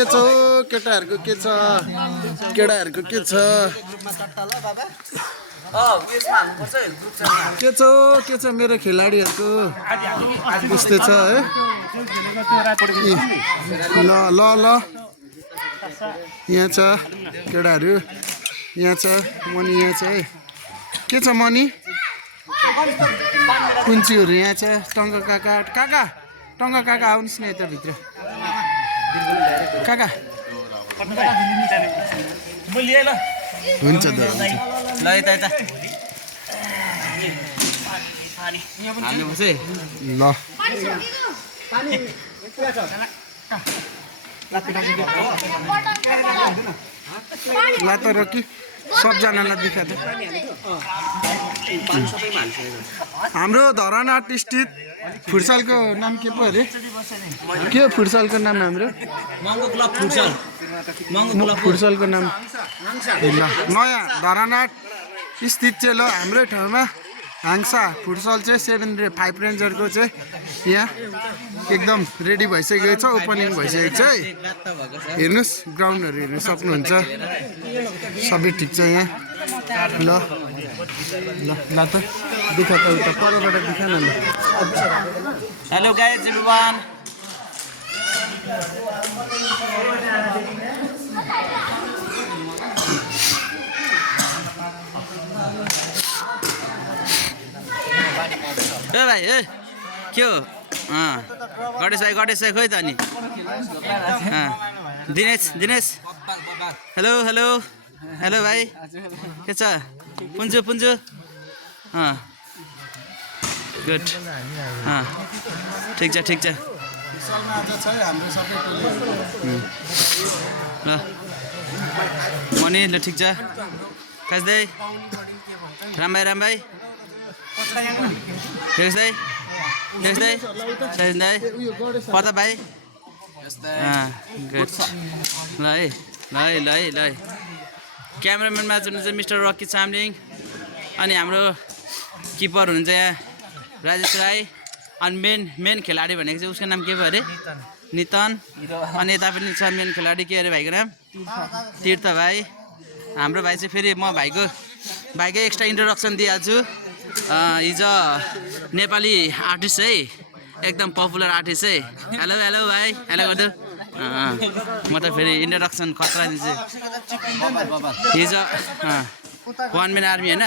के छ केटाहरूको के छ केटाहरूको के छ के छ मेरो खेलाडीहरूको यस्तै छ है ल ल ल यहाँ छ केटाहरू यहाँ छ मनी यहाँ छ है के छ मनी कुन्चीहरू यहाँ छ टङ्गा काका काका टङ्गा काका आउनुहोस् न यताभित्र काका हुन्छ त ल यता यता ल त रोकी सबजनालाई दिखा दे हाम्रो धरान आर्टिस्ट फुटसलको नाम के पो अरे के फुटसलको नाम हाम्रो फुटसलको नाम ल नयाँ धरान आर्ट स्थित चाहिँ ल हाम्रै ठाउँमा हाङसा फुटसल चाहिँ 5 रेन्जरको चाहिँ यहाँ एकदम रेडी भइसकेको छ ओपनिङ भइसकेको छ है हेर्नुहोस् ग्राउन्डहरू हेर्नु सक्नुहुन्छ सबै ठिक छ यहाँ ल ल ल त देखा त उता परबाट देखा न ल हेलो गाइज एभ्रीवान ए भाइ ए के हो गणेश भाइ खोइ त नि दिनेश हेलो हेलो हेलो भाइ के छ पुन्जु गुड ठिक छ ल मनी ल ठिक छ खास्दै राम भाइ देख्दै सजिन दाइ प्रताप भाइ गुड ल क्यामेराम्यानमा चाहिँ मिस्टर रकी चामलिङ अनि हाम्रो किपर हुनुहुन्छ यहाँ राजेश राई अनि मेन खेलाडी भनेको चाहिँ उसको नाम के भयो अरे नितन अनि यता पनि छ मेन खेलाडी के अरे भाइको नाम तीर्थ भाइ हाम्रो भाइ चाहिँ फेरि म भाइकै एक्स्ट्रा इन्ट्रोडक्सन दिइहाल्छु हिजो नेपाली आर्टिस्ट है एकदम पपुलर आर्टिस्ट है हेलो भाइ हेलो गर्नु म त फेरि इन्ट्रोडक्सन खतरा दिन्छु हिजो 1 मैन आर्मी होइन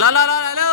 ल हेलो